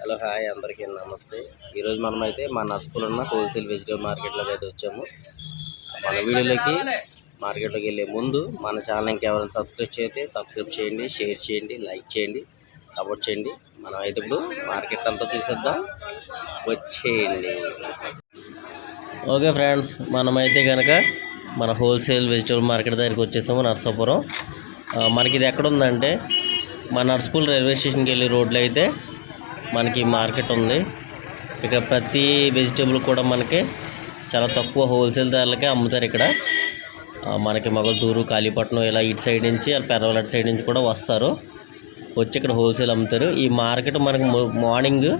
Hello hi అందరికీ నమస్తే. ఈరోజు మనమైతే మా నర్సుపుల్ ఉన్న హోల్సేల్ వెజిటేబుల్ మార్కెట్లోకి అయితే వచ్చాము. మన వీడియోలోకి మార్కెట్లోకి వెళ్ళే ముందు మన ఛానల్ ఇంకెవరైనా సబ్స్క్రైబ్ చేయండి, షేర్ చేయండి, లైక్ చేయండి, సపోర్ట్ చేయండి. మనం అయితే ఇప్పుడు మార్కెట్ అంతా చూసేద్దాం, వచ్చేయండి. ఓకే ఫ్రెండ్స్, మనమైతే కనుక మన హోల్సేల్ వెజిటేబుల్ మార్కెట్ దగ్గరికి వచ్చేసాము, నర్సాపురం. మనకి ఇది ఎక్కడ ఉందంటే మన నర్సుపుల్ రైల్వే స్టేషన్కి వెళ్ళే రోడ్లో అయితే మనకి మార్కెట్ ఉంది. ఇక్కడ ప్రతి వెజిటేబుల్ కూడా మనకి చాలా తక్కువ హోల్సేల్ ధరలకే అమ్ముతారు. ఇక్కడ మనకి మొగల్తూరు, కాళీపట్నం ఇలా ఇటు సైడ్ నుంచి, పెరవల్ అటు సైడ్ నుంచి కూడా వస్తారు, వచ్చి ఇక్కడ హోల్సేల్ అమ్ముతారు. ఈ మార్కెట్ మనకి మార్నింగ్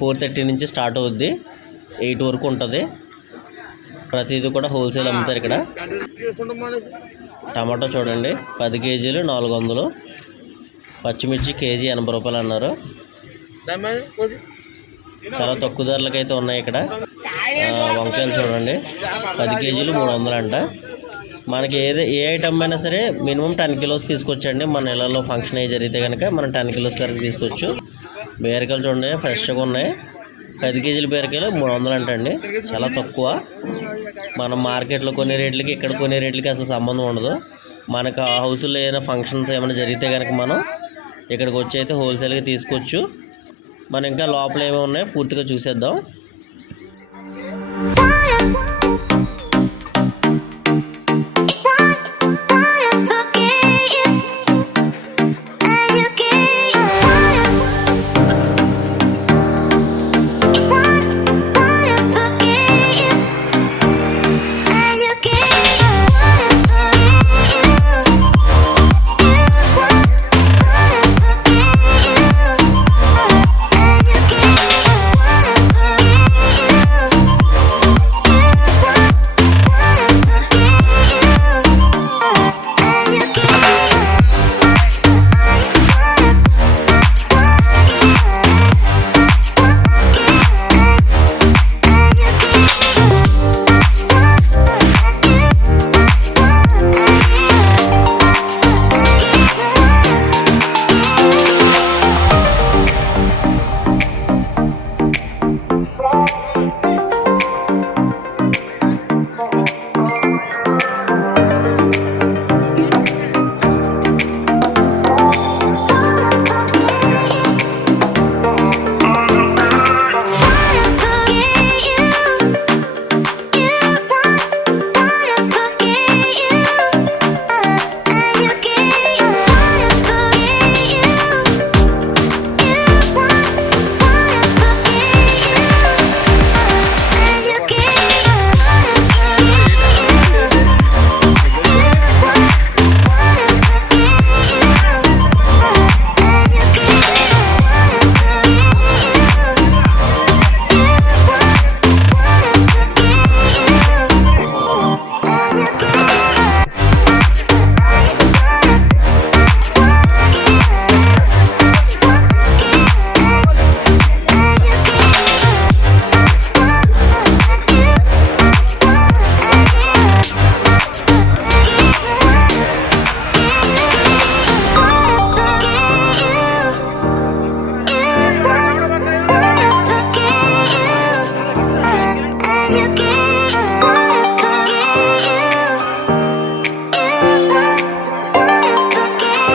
4:30 నుంచి స్టార్ట్ అవుద్ది, 8 వరకు ఉంటుంది. ప్రతిదీ కూడా హోల్సేల్ అమ్ముతారు ఇక్కడ. టమాటో చూడండి 10 కేజీలు 400, పచ్చిమిర్చి కేజీ 80 రూపాయలు అన్నారు. చాలా తక్కువ ధరలకు అయితే ఉన్నాయి ఇక్కడ. వంకాయలు చూడండి 10 కేజీలు 300 అంట. మనకి ఏ ఐటమ్ అయినా సరే మినిమం 10 కిలోస్ తీసుకొచ్చండి. మన ఇళ్ళలో ఫంక్షన్ అయ్యి జరిగితే కనుక మనం 10 కిలోస్ వరకు తీసుకోవచ్చు. బీరకాయలు చూడండి ఫ్రెష్గా ఉన్నాయి, 10 కేజీల బీరకాయలు 300 అంటండి. చాలా తక్కువ. మనం మార్కెట్లో కొనే రేట్లకి ఇక్కడ కొనే రేట్లకి అసలు సంబంధం ఉండదు. మనకు హౌస్లో ఏదైనా ఫంక్షన్స్ ఏమైనా జరిగితే కనుక మనం ఇక్కడికి వచ్చి అయితే హోల్సేల్గా తీసుకోవచ్చు. మనం ఇంకా లోపల ఏమేమి ఉన్నాయో పూర్తిగా చూసేద్దాం.